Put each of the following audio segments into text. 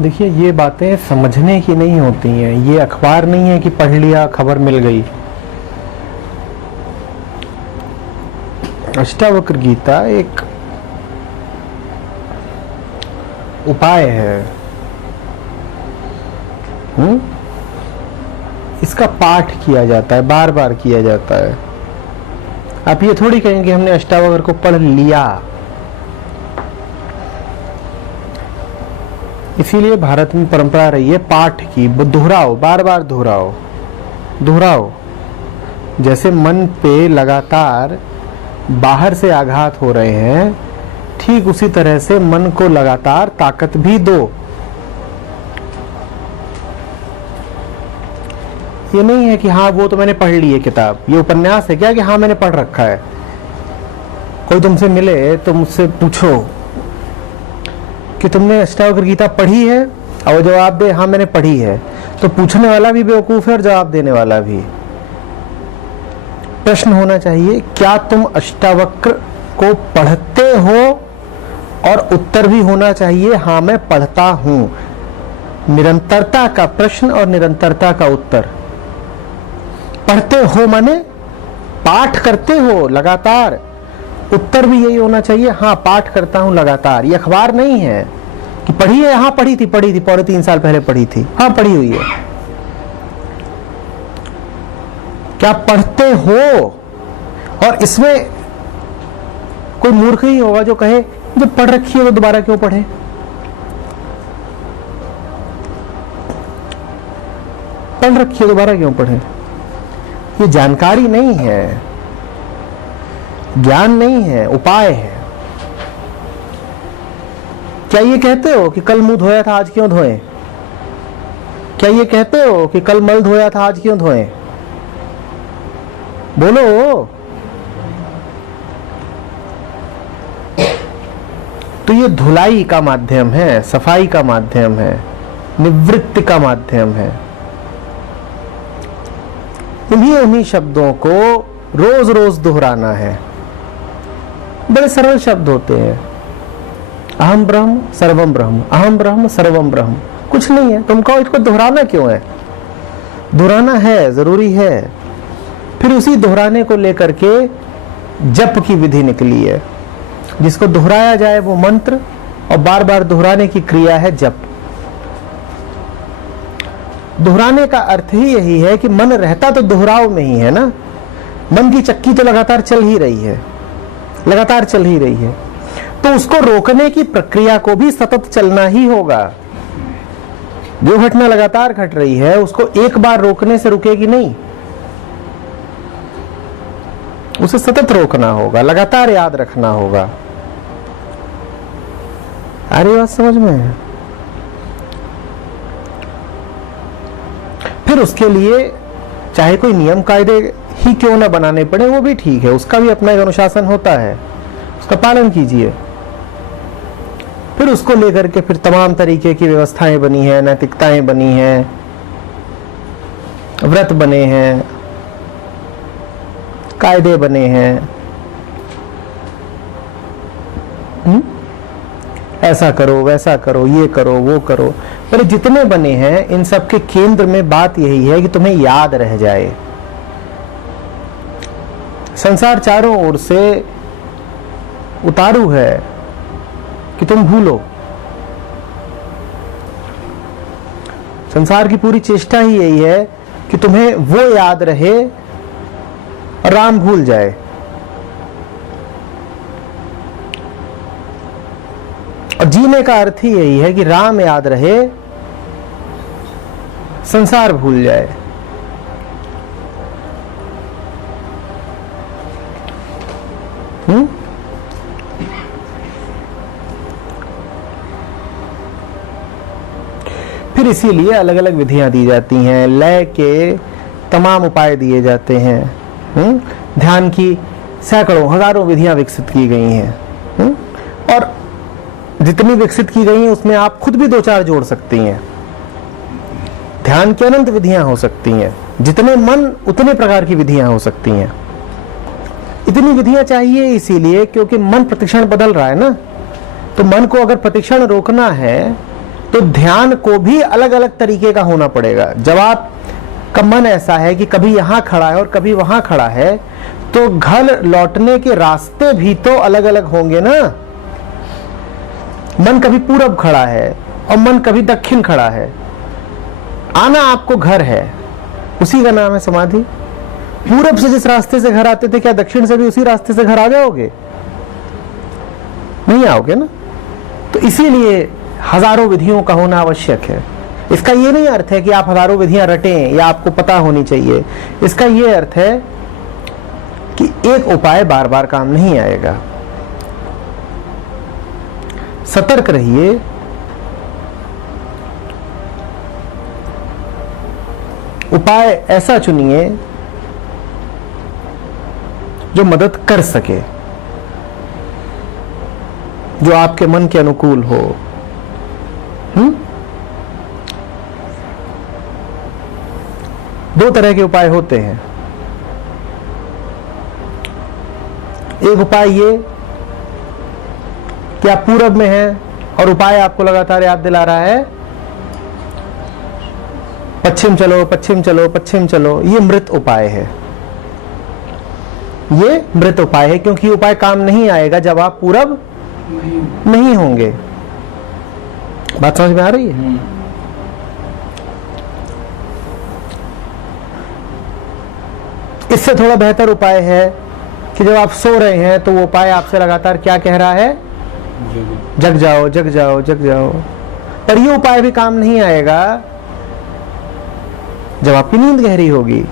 देखिए, ये बातें समझने की नहीं होती हैं। ये अखबार नहीं है कि पढ़ लिया खबर मिल गई। अष्टावक्र गीता एक उपाय है। इसका पाठ किया जाता है, बार बार किया जाता है। आप ये थोड़ी कहेंगे कि हमने अष्टावक्र को पढ़ लिया। इसीलिए भारत में परंपरा रही है पाठ की, दोहराओ, बार बार दोहराओ दोहराओ। जैसे मन पे लगातार बाहर से आघात हो रहे हैं, ठीक उसी तरह से मन को लगातार ताकत भी दो। ये नहीं है कि हाँ वो तो मैंने पढ़ ली है किताब, ये उपन्यास है क्या कि हाँ मैंने पढ़ रखा है। कोई तुमसे मिले तो मुझसे पूछो कि तुमने अष्टावक्र गीता पढ़ी है, और वो जवाब दे हाँ मैंने पढ़ी है, तो पूछने वाला भी बेवकूफ है और जवाब देने वाला भी। प्रश्न होना चाहिए, क्या तुम अष्टावक्र को पढ़ते हो? और उत्तर भी होना चाहिए हाँ मैं पढ़ता हूं। निरंतरता का प्रश्न और निरंतरता का उत्तर। पढ़ते हो माने पाठ करते हो लगातार, उत्तर भी यही होना चाहिए हाँ पाठ करता हूं लगातार। ये अखबार नहीं है कि पढ़ी है, हाँ पढ़ी थी 3.5 साल पहले पढ़ी थी, हाँ पढ़ी हुई है। क्या पढ़ते हो? और इसमें कोई मूर्ख ही होगा जो कहे जब पढ़ रखी है तो दोबारा क्यों पढ़े। पढ़ रखी है दोबारा क्यों पढ़े? ये जानकारी नहीं है, ज्ञान नहीं है, उपाय है। क्या ये कहते हो कि कल मुंह धोया था आज क्यों धोए? क्या ये कहते हो कि कल मल धोया था आज क्यों धोए? बोलो। तो ये धुलाई का माध्यम है, सफाई का माध्यम है, निवृत्ति का माध्यम है। उन्हीं शब्दों को रोज रोज दोहराना है। बड़े सरल शब्द होते हैं, अहम ब्रह्म सर्वम ब्रह्म, अहम ब्रह्म सर्वम ब्रह्म। कुछ नहीं है, तुम कहो इसको दोहराना क्यों है? दोहराना है, जरूरी है। फिर उसी दोहराने को लेकर के जप की विधि निकली है। जिसको दोहराया जाए वो मंत्र, और बार बार दोहराने की क्रिया है जप। दोहराने का अर्थ ही यही है कि मन रहता तो दोहराव में ही है ना। मन की चक्की तो लगातार चल ही रही है, लगातार चल ही रही है, तो उसको रोकने की प्रक्रिया को भी सतत चलना ही होगा। जो घटना लगातार घट रही है उसको एक बार रोकने से रुकेगी नहीं, उसे सतत रोकना होगा, लगातार याद रखना होगा। आ रही बात समझ में? फिर उसके लिए चाहे कोई नियम कायदे ही क्यों ना बनाने पड़े वो भी ठीक है, उसका भी अपना एक अनुशासन होता है, उसका पालन कीजिए। फिर उसको लेकर के फिर तमाम तरीके की व्यवस्थाएं बनी हैं, नैतिकताएं बनी हैं, व्रत बने हैं, कायदे बने हैं। ऐसा करो, वैसा करो, ये करो, वो करो। पर जितने बने हैं इन सब के केंद्र में बात यही है कि तुम्हें याद रह जाए। संसार चारों ओर से उतारू है कि तुम भूलो। संसार की पूरी चेष्टा ही यही है कि तुम्हें वो याद रहे और राम भूल जाए। और जीने का अर्थ ही यही है कि राम याद रहे, संसार भूल जाए। फिर इसीलिए अलग अलग विधियां दी जाती हैं, लय के तमाम उपाय दिए जाते हैं। ध्यान की सैकड़ों हजारों विधियां विकसित की गई हैं, और जितनी विकसित की गई हैं उसमें आप खुद भी 2-4 जोड़ सकती हैं। ध्यान की अनंत विधियां हो सकती हैं, जितने मन उतने प्रकार की विधियां हो सकती हैं। इतनी विधियां चाहिए इसीलिए क्योंकि मन प्रतिक्षण बदल रहा है ना। तो मन को अगर प्रतिक्षण रोकना है तो ध्यान को भी अलग अलग तरीके का होना पड़ेगा। जब आप का मन ऐसा है कि कभी यहां खड़ा है और कभी वहां खड़ा है, तो घर लौटने के रास्ते भी तो अलग अलग होंगे ना। मन कभी पूरब खड़ा है और मन कभी दक्षिण खड़ा है, आना आपको घर है, उसी का नाम है समाधि। पूरब से जिस रास्ते से घर आते थे, क्या दक्षिण से भी उसी रास्ते से घर आ जाओगे? नहीं आओगे ना। तो इसीलिए हजारों विधियों का होना आवश्यक है। इसका यह नहीं अर्थ है कि आप हजारों विधियां रटें या आपको पता होनी चाहिए। इसका यह अर्थ है कि एक उपाय बार बार काम नहीं आएगा। सतर्क रहिए। उपाय ऐसा चुनिए जो मदद कर सके, जो आपके मन के अनुकूल हो। दो तरह के उपाय होते हैं। एक उपाय ये कि आप पूरब में हैं और उपाय आपको लगातार याद दिला रहा है पश्चिम चलो, पश्चिम चलो, पश्चिम चलो। ये मृत उपाय है। ये मृत उपाय है, क्योंकि उपाय काम नहीं आएगा जब आप पूरब नहीं होंगे। बात समझ में आ रही है? इससे थोड़ा बेहतर उपाय है कि जब आप सो रहे हैं तो वो उपाय आपसे लगातार क्या कह रहा है? जग जाओ, जग जाओ, जग जाओ। पर ये उपाय भी काम नहीं आएगा जब आपकी नींद गहरी होगी,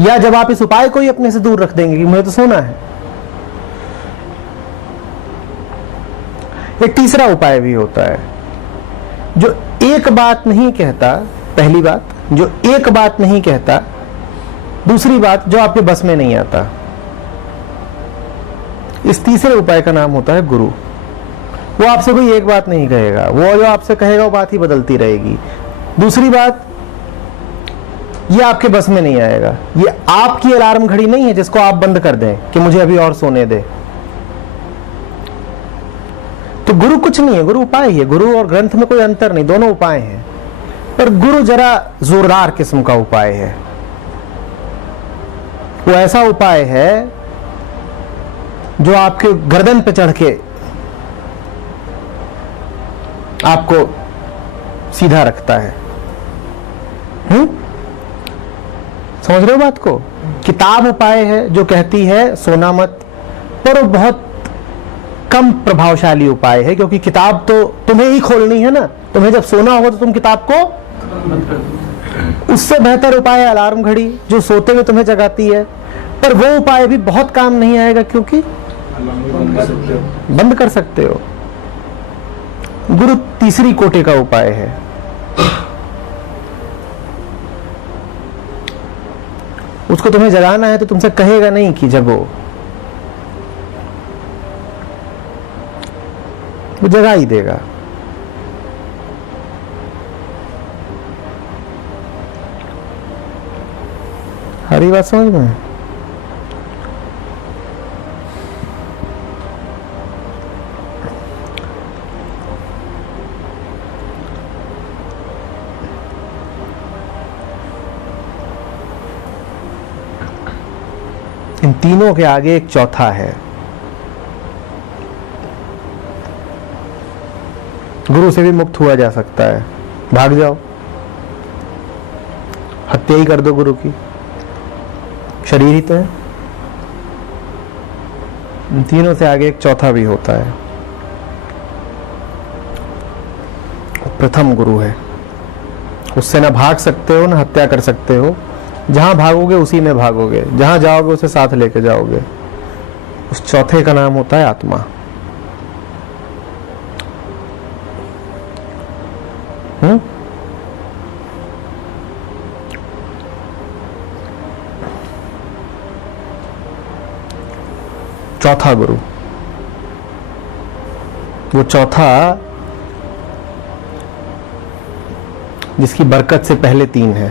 या जब आप इस उपाय को ही अपने से दूर रख देंगे कि मुझे तो सोना है। एक तीसरा उपाय भी होता है जो एक बात नहीं कहता। पहली बात, जो एक बात नहीं कहता। दूसरी बात, जो आपके बस में नहीं आता। इस तीसरे उपाय का नाम होता है गुरु। वो आपसे कोई एक बात नहीं कहेगा, वो जो आपसे कहेगा वो बात ही बदलती रहेगी। दूसरी बात, ये आपके बस में नहीं आएगा। ये आपकी अलार्म घड़ी नहीं है जिसको आप बंद कर दें कि मुझे अभी और सोने दे। तो गुरु कुछ नहीं है, गुरु उपाय ही है। गुरु और ग्रंथ में कोई अंतर नहीं, दोनों उपाय हैं। पर गुरु जरा जोरदार किस्म का उपाय है। वो ऐसा उपाय है जो आपके गर्दन पे चढ़ के आपको सीधा रखता है। समझ रहे हो बात को? किताब उपाय है जो कहती है सोना मत, पर वो बहुत कम प्रभावशाली उपाय है, क्योंकि किताब तो तुम्हें ही खोलनी है ना। तुम्हें जब सोना होगा तो तुम किताब को, उससे बेहतर उपाय है अलार्म घड़ी जो सोते हुए तुम्हें जगाती है। पर वो उपाय भी बहुत काम नहीं आएगा, क्योंकि बंद कर सकते हो। गुरु तीसरी कोटि का उपाय है। उसको तुम्हें जगाना है तो तुमसे कहेगा नहीं कि जगो, वो जगा ही देगा। हरी बात समझ में? इन तीनों के आगे एक चौथा है। गुरु से भी मुक्त हुआ जा सकता है। भाग जाओ, हत्या ही कर दो गुरु की, शरीर ही तो है। इन तीनों से आगे एक चौथा भी होता है, प्रथम गुरु है। उससे ना भाग सकते हो ना हत्या कर सकते हो। जहां भागोगे उसी में भागोगे, जहां जाओगे उसे साथ लेके जाओगे। उस चौथे का नाम होता है आत्मा। चौथा गुरु, वो चौथा जिसकी बरकत से पहले तीन है।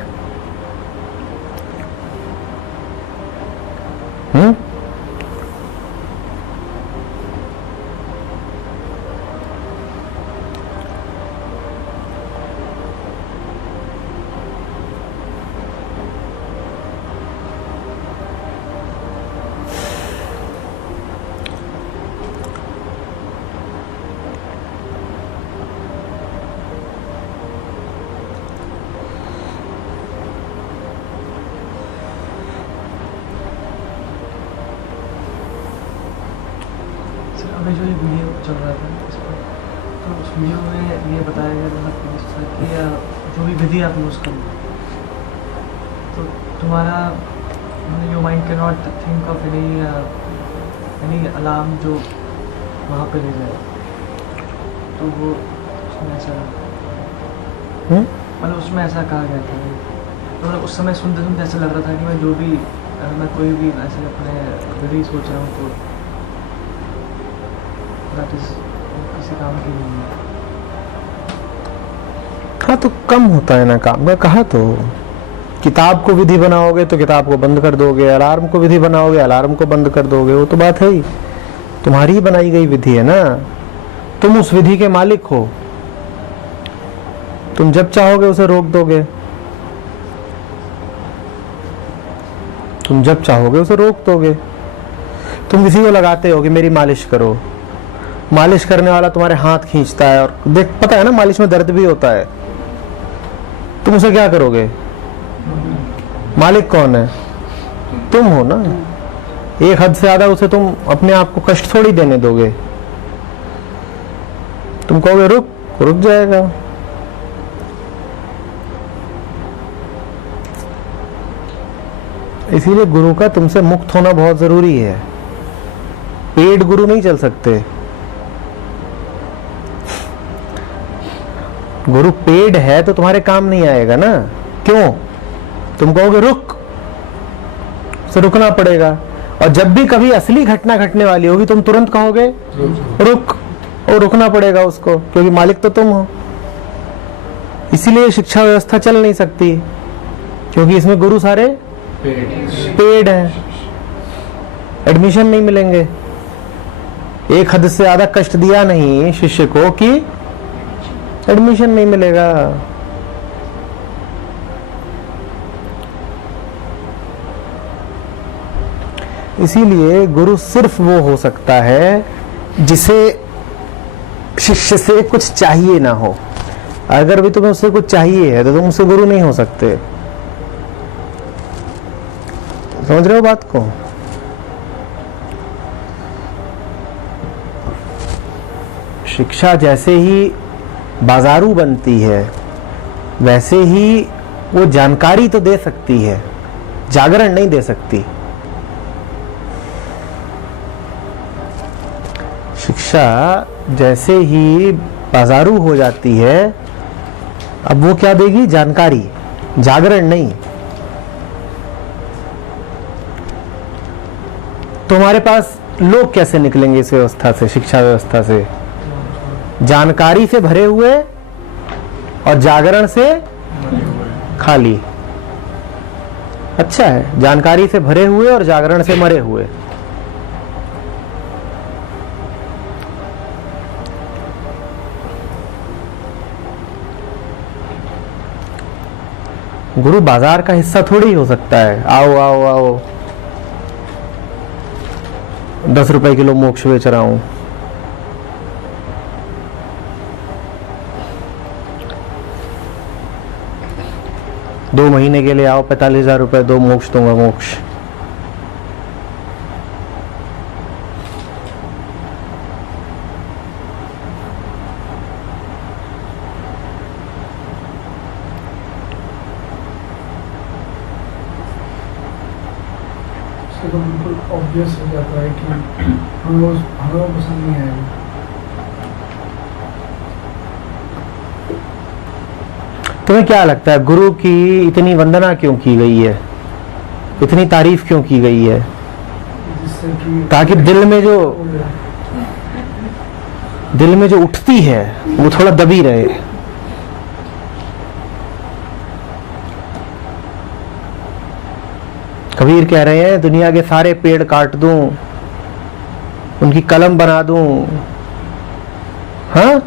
तो उस वीडियो में ये बताया गया था कि जो भी विधि आप यूज़ करो तो तुम्हारा your mind can not think of any alarm जो वहाँ पे ले जाए, तो वो उसमें ऐसा मतलब उसमें ऐसा कहा गया था। तो मतलब उस समय सुनते सुनते ऐसा लग रहा था कि मैं जो भी मैं कोई भी ऐसे अपने विधि सोच रहा हूँ तो दैट इज़ किसी काम की नहीं है। हाँ तो कम होता है ना काम। मैं कहा तो किताब को विधि बनाओगे तो किताब को बंद कर दोगे, अलार्म को विधि बनाओगे अलार्म को बंद कर दोगे। वो तो बात है ही, तुम्हारी ही बनाई गई विधि है ना, तुम उस विधि के मालिक हो। तुम जब चाहोगे उसे रोक दोगे, तुम जब चाहोगे उसे रोक दोगे। तुम किसी को लगाते हो कि मेरी मालिश करो, मालिश करने वाला तुम्हारे हाथ खींचता है और देख पता है ना मालिश में दर्द भी होता है, तुम उसे क्या करोगे? मालिक कौन है? तुम हो ना। एक हद से ज्यादा उसे तुम अपने आप को कष्ट थोड़ी देने दोगे। तुम कहोगे रुक, रुक जाएगा। इसीलिए गुरु का तुमसे मुक्त होना बहुत जरूरी है। पेड गुरु नहीं चल सकते। गुरु पेड है तो तुम्हारे काम नहीं आएगा ना। क्यों? तुम कहोगे रुक, उसे रुकना पड़ेगा। और जब भी कभी असली घटना घटने वाली होगी तुम तुरंत कहोगे रुक, और रुकना पड़ेगा उसको, क्योंकि मालिक तो तुम हो। इसीलिए शिक्षा व्यवस्था चल नहीं सकती, क्योंकि इसमें गुरु सारे पेड हैं, एडमिशन नहीं मिलेंगे। एक हद से ज्यादा कष्ट दिया नहीं शिष्य को कि एडमिशन नहीं मिलेगा। इसीलिए गुरु सिर्फ वो हो सकता है जिसे शिष्य से कुछ चाहिए ना हो। अगर भी तुम्हें उससे कुछ चाहिए है तो तुम उससे गुरु नहीं हो सकते। समझ रहे हो बात को? शिक्षा जैसे ही बाजारू बनती है वैसे ही वो जानकारी तो दे सकती है, जागरण नहीं दे सकती। शिक्षा जैसे ही बाजारू हो जाती है, अब वो क्या देगी? जानकारी, जागरण नहीं। तो हमारे पास लोग कैसे निकलेंगे इस व्यवस्था से, शिक्षा व्यवस्था से? जानकारी से भरे हुए और जागरण से खाली। अच्छा है, जानकारी से भरे हुए और जागरण से मरे हुए। गुरु बाजार का हिस्सा थोड़ी हो सकता है। आओ आओ आओ, 10 रुपए किलो मोक्ष बेच रहा हूं। दो महीने के लिए आओ, 45,000 रुपए दो, मोक्ष दूंगा, मोक्ष। तो बिल्कुल ऑब्वियस हो जाता है कि हमें पसंद नहीं आएगा। तुम्हें क्या लगता है गुरु की इतनी वंदना क्यों की गई है, इतनी तारीफ क्यों की गई है? जिससे कि ताकि दिल में जो उठती है वो थोड़ा दबी रहे। कबीर कह रहे हैं दुनिया के सारे पेड़ काट दूं, उनकी कलम बना दूं, हाँ